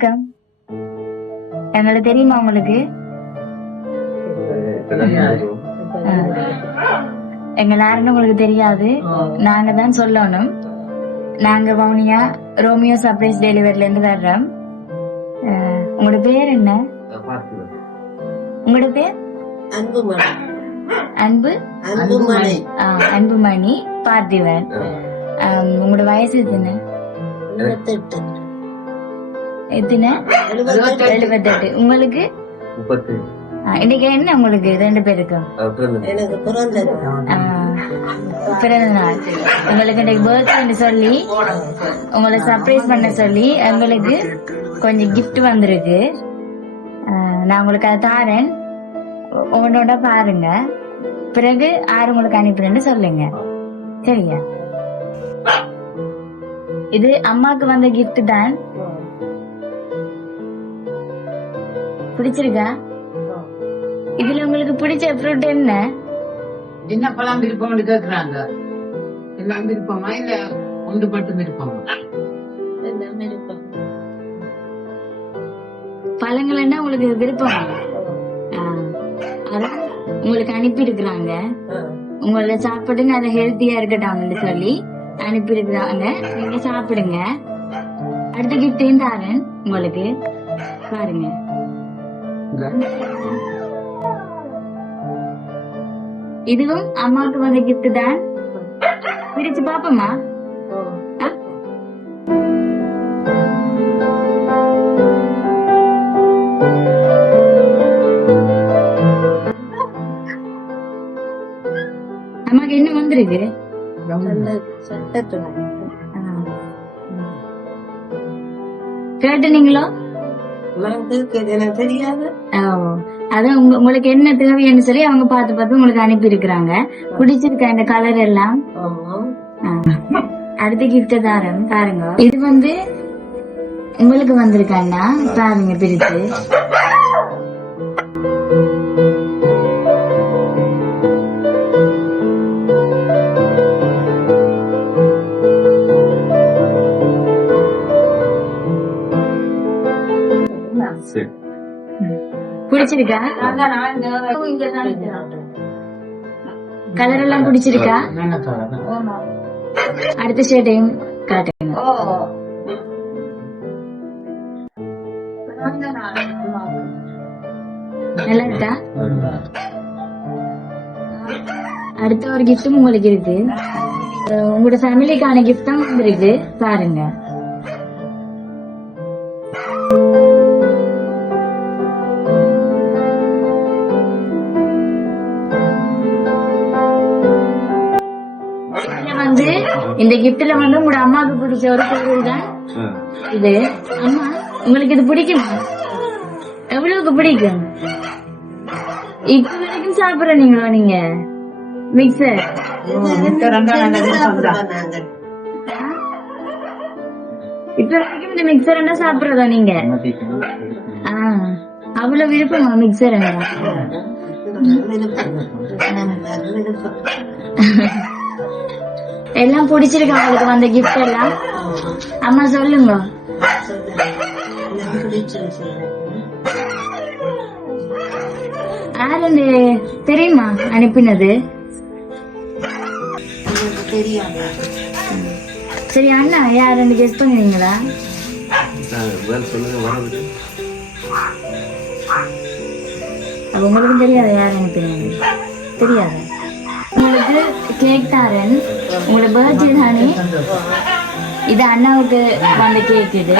வணக்கம். எங்களை தெரியுமா உங்களுக்கு? எங்க யாருன்னு உங்களுக்கு தெரியாது. நாங்க தான் சொல்லணும். நாங்க வவுனியா ரோமியோ சர்ப்ரைஸ் டெலிவரில இருந்து வர்றோம். உங்களோட பேர் என்ன? உங்களோட பேர்? அன்புமணி பார்த்திவன். உங்களோட வயசு எத்தனை? 78. உங்களுக்கு? இன்னைக்கு என்ன உங்களுக்கு 2 பேருக்கும் பிறந்த நாள்? உங்களுக்கு இன்னைக்கு பர்த்டே சொல்லி உங்களை சர்ப்ரைஸ் பண்ண சொல்லி எங்களுக்கு கொஞ்சம் கிஃப்ட் வந்திருக்கு. நான் உங்களுக்கு அதை தாரேன், உங்களோட பாருங்க. பிறகு யாரு உங்களுக்கு அனுப்புறேன்னு சொல்லுங்க, சரியா? இது அம்மாக்கு வந்த கிஃப்ட் தான். பிடிச்சிருக்கா? இதுல உங்களுக்கு பிடிச்ச ஃப்ரூட் என்ன? என்ன பழம் விருப்பம் கேக்குறாங்க? எல்லாம் விருப்பமா இல்ல ஒன்று மட்டும் விருப்பமா? பழங்கள் என்ன உங்களுக்கு விருப்பமா? அதான் உங்களுக்கு அனுப்பி இருக்கிறாங்க. உங்களோட சாப்பிடுங்க, அதை ஹெல்த்தியா இருக்கட்டும் சொல்லி அனுப்பி இருக்கிறாங்க. நீங்க சாப்பிடுங்க. அடுத்த கிஃப்டையும் தாரேன் உங்களுக்கு, பாருங்க. இதுவும் அம்மாவுக்கு வந்த கிஃப்ட் தான். பிரிச்சு பாப்போமா? அம்மாக்கு என்ன வந்திருக்கு? கேட்டுனீங்களோ? தெரியாது. அதான் உங்களுக்கு என்ன தேவைன்னு சொல்லி அவங்க பார்த்து உங்களுக்கு அனுப்பி இருக்கிறாங்க. பிடிச்சிருக்கா இந்த கலர் எல்லாம்? அடுத்த கிஃப்ட் தாரேன், பாருங்க. இது உங்களுக்கு வந்திருக்காண்ணா, பாருங்க பிரிச்சு. பிடிச்சிருக்கா? கலர் எல்லாம் பிடிச்சிருக்கா? அடுத்த ஷர்ட்டையும் காட்டுங்க. நல்லா இருக்கா? அடுத்த ஒரு கிஃப்டும் உங்களுக்கு இருக்கு. உங்களோட ஃபேமிலிக்கான கிஃப்டும் இருக்கு, பாருங்க. இந்த கிஃப்ட்ல உங்களோட அம்மாவுக்கு பிடிச்ச ஒரு பொருள் தான் இது. அம்மா, உங்களுக்கு இது பிடிக்குமா? எவ்வளவுக்கு பிடிக்கும்? இப்ப வரைக்கும் சாப்பிடுற நீங்களா நீங்க மிக்சர்? இப்ப வரைக்கும் இந்த மிக்சர் என்ன சாப்பிடுறதா நீங்க? அவ்வளவு விருப்பமா மிக்சர்? எல்லாம் பிடிச்சிருக்கா உங்களுக்கு வந்த கிஃப்ட் எல்லாம்? அம்மா சொல்லுங்க. யாரு தெரியுமா அனுப்பினது? சரி அண்ணா, யாருன்னு கெஸ் பண்ணுவீங்களா? உங்களுக்கும் தெரியாது யார் அனுப்பினது? தெரியாது. உங்களுக்கு கேக் தாரேன், உங்களோட பர்த்டே தானே. இது அண்ணாவுக்கு வந்த கேக். இது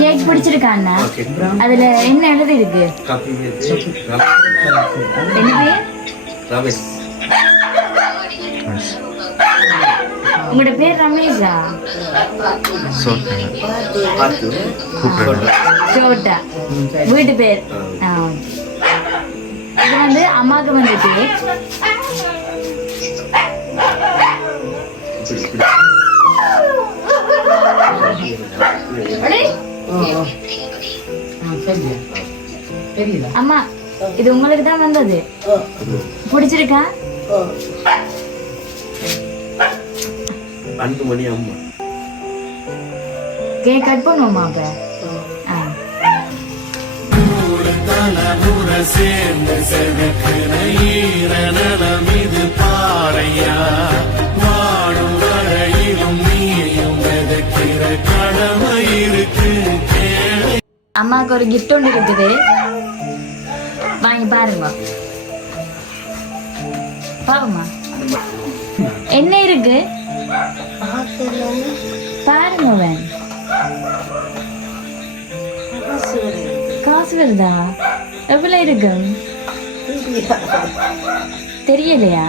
கேக் பிடிச்சிருக்கா அண்ணா? அதுல என்ன எழுதி இருக்கு? உங்களோட பேர் ரமேஷா? சோட்டா வீட்டு பேர். இது அம்மாவுக்கு வந்த கேக். அம்மா இது உங்களுக்கு தான் வந்தது. ஓ பிடிச்சிருக்கா? ஓ அன்புமணி அம்மா கேக் கட் பண்ணுவோமா அப்ப? ஆ. சேர்ந்து செதுக்கிற ஈரநலம் இது பாறையா வாழும் வரையிலும் நீயும் விதைக்கிற கடமை இருக்கு கேளை. அம்மாவுக்கு ஒரு கிஃப்ட் ஒன்று இருக்குது, வாங்கி பாருங்க. பாருமா என்ன இருக்கு பாருங்க. வேன் காசு வருதா? எவ்வளவு இருக்கு தெரியலையா?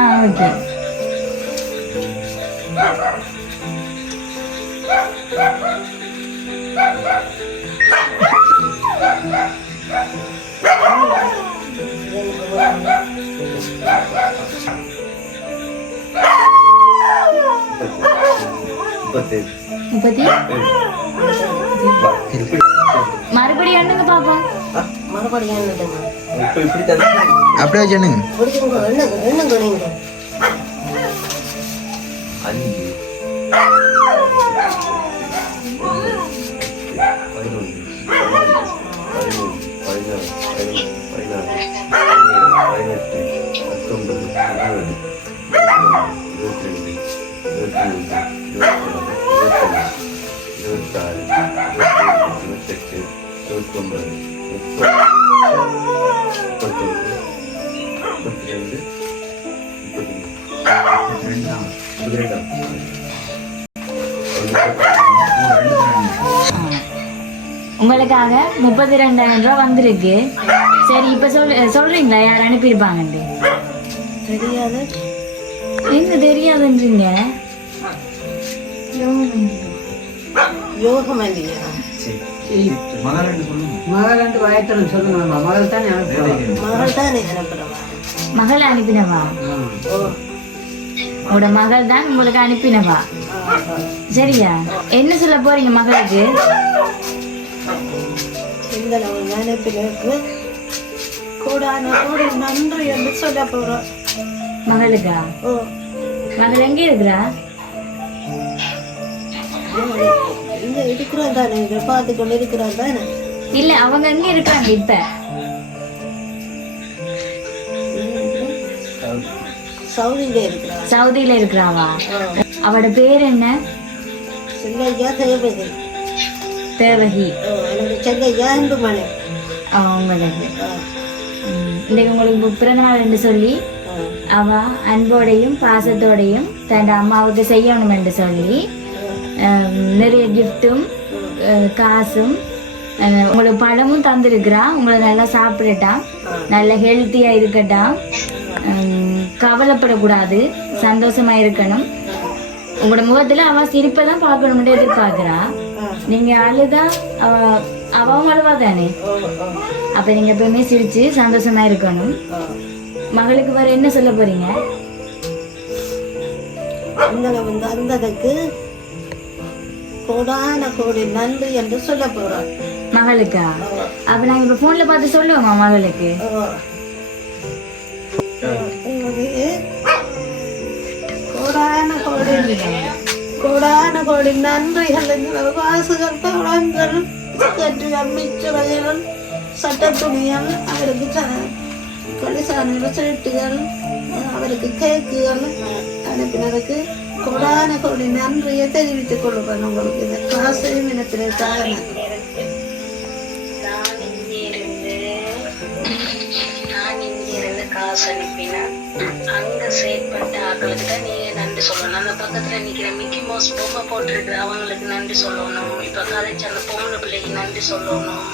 ஆ ஓகே. முப்பத்தி மறுபடியும் எண்ணுங்க பாப்போம். மறுபடியும் அப்படியே வச்சுங்க. உங்களுக்காக 32,000 ரூபாய் வந்திருக்கு. சரி இப்ப சொல்றீங்களா யார் அனுப்பியிருப்பாங்கன்னு? தெரியாது. என்ன தெரியாதுன்றீங்க? யோகம் இல்லையா? மகள் வயத்துல சொல்லுங்க. மகள் தானே மகள் தானே அனுப்புறவா? மகள் அனுப்பினவா? உங்களோட மகள் தான் உங்களுக்கு அனுப்பினவா? சரியா? என்ன சொல்ல போறீங்க மகளுக்கு? இந்த நினைப்பிற்கு கூடான கூட நன்றி என்று சொல்ல போறோம். மகளுக்கா? மகள் எங்க இருக்கிறா? இங்க இருக்கிறோம் தானே, இதை பார்த்து கொண்டு இருக்கிறோம் தானே. இல்ல அவங்க எங்க இருக்காங்க இப்ப? சவுதியில இருக்கிறா. சவுதியில இருக்கிறாவா? அவட பேர் என்ன? செல்லையா தேவகி. தேவகி. எனக்கு செல்லையா அன்புமணி. உங்களுக்கு இன்னைக்கு உங்களுக்கு பிறந்த நாள் என்று சொல்லி அவ அன்போடையும் பாசத்தோடையும் தன் அம்மாவுக்கு செய்யணும் என்று சொல்லி நிறைய கிஃப்டும் காசும் உங்களுக்கு பழமும் தந்திருக்கிறா. உங்களை நல்லா சாப்பிடட்டாம், நல்ல ஹெல்த்தியா இருக்கட்டாம், கவலைப்படக்கூடாது, சந்தோஷமா இருக்கணும். உங்களோட முகத்துல அவ சிரிப்பை தான் பார்க்கணும்னு எதிர்பார்க்கிறா. நீங்க அழுதா அவன் அழுவா தானே, அப்ப நீங்க எப்பவுமே சிரிச்சு சந்தோஷமா இருக்கணும். மகளுக்கு வேற என்ன சொல்ல போறீங்க? அந்ததுக்கு கோடான கோடி நன்றி என்று சொல்ல போறோம். மகளுக்கா? அப்ப நாங்க இப்ப போன்ல பார்த்து சொல்லுவோமா மகளுக்கு? கோடான கோடி கோடான கோடி நன்றிகள். வாசுகள் தவளங்கள் அமைச்சர்கள் சட்டத்துணிகள் அவருக்கு கலிசான சீட்டுகள் அவருக்கு கேக்குகள் அனுப்பினதுக்கு கோடான கோடி நன்றியை தெரிவித்துக் கொள்ளுவேன். உங்களுக்கு இந்த காசையும் இனத்திற்காக நான் இங்கிருந்து காசு அனுப்பினேன். அங்க செயற்பட்ட ஆக்களுக்கு தான் நீங்க நன்றி சொல்லணும். அந்த பக்கத்துல நிக்கிற மிக்கி மவுஸ் பொம்மை போட்டிருக்கிற அவங்களுக்கு நன்றி சொல்லணும். இப்ப கதைச்ச அந்த பொம்பளை பிள்ளைக்கு நன்றி சொல்லணும்.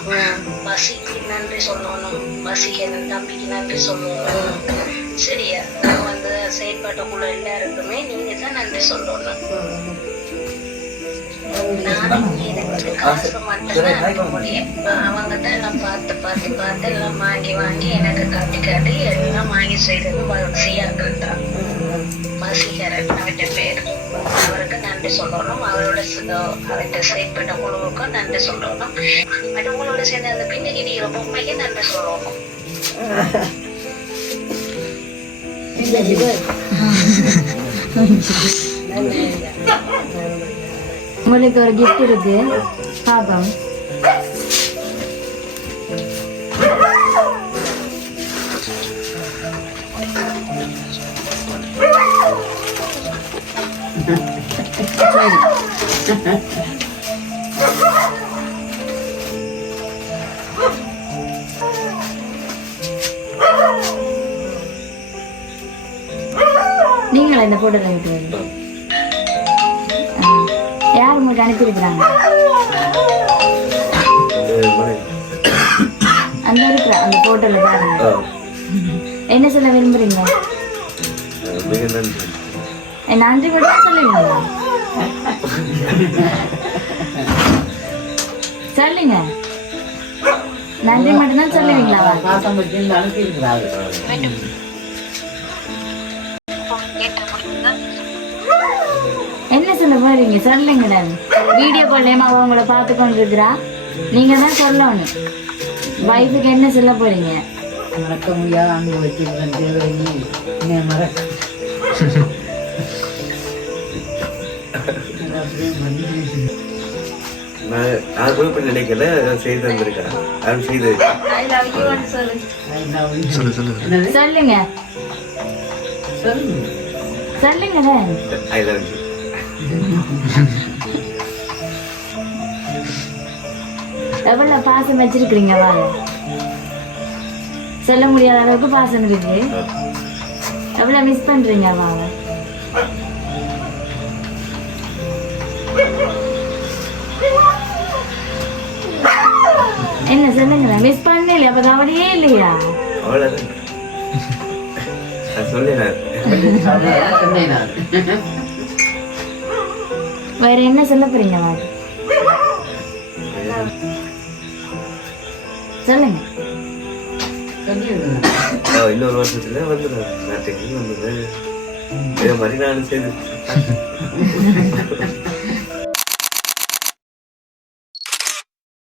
வசிக்கு நன்றி சொல்லணும். வசிக்கு அந்த தம்பிக்கு நன்றி சொல்லணும். சரியா? நான் வந்து செயற்பட்டக்குள்ள எல்லாருக்குமே நீங்க தான் நன்றி சொல்லணும். எனக்கு காசு மட்டும்தான் அனுப்ப முடியும். அவங்கதான் எல்லாம் பார்த்து எல்லாம் வாங்கி எனக்கு காட்டி எல்லாம் வாங்கி செய்தது வசியாக்கள் தான். வசீகரன் அவற்ற பேர். அவருக்கு நன்றி நன்றி சொல்லணும். அவரோட செயற்பட்ட குழுவுக்கும் நன்றி சொல்லணும். அது உங்களோட சேர்ந்த அந்த பின்னணி நீங்க பொம்மைக்கு நன்றி சொல்லணும். உங்களுக்கு ஒரு gift இருக்கு பாப்போம். நீங்களா இந்த போட்டோல விட்டு யார் உங்களுக்கு அனுப்பியிருக்கிறாங்க? அந்த இருக்கிற அந்த போட்டோல பாருங்க. என்ன சொல்ல விரும்புறீங்க? நன்றி மட்டும் சொல்லுவீங்களா? சொல்லுங்க, நன்றி மட்டும்தான் சொல்லுவீங்களா? பாசம் வச்சு அனுப்பியிருக்கிறாரு. என்ன சொல்ல போறீங்க? சொல்லுங்க. வீடியோ கால்லையுமா அவங்கள பார்த்து கொண்டு இருக்கிறா, நீங்க தான் சொல்லணும். வைஃபுக்கு என்ன சொல்ல போறீங்க? மறக்க முடியாத அன்பு வச்சிருக்கேன் தேவகி, என்னை மறக்க நான் கூட இப்ப நினைக்கல, அதான் செய்து தந்திருக்கேன். அது செய்து சொல்லுங்க சொல்லுங்க. I love you. எவ்வளவு பாசம் வச்சிருக்கிறீங்க? வாங்க, சொல்ல முடியாத அளவுக்கு பாசம் இருக்கு. எவ்வளவு மிஸ் பண்றீங்க? வாங்க, என்ன சொல்லுங்க. மிஸ் பண்ணல, அப்ப கவலையே இல்லையா? அவ்வளவுதான் சொல்லினார். வேற என்ன சொல்ல போறீங்க? வாங்க, சொல்லுங்க. இன்னொரு வருஷத்துல வந்துடுறேன் நாட்டுக்கு. வந்து இதே மாதிரி நானும் செய்து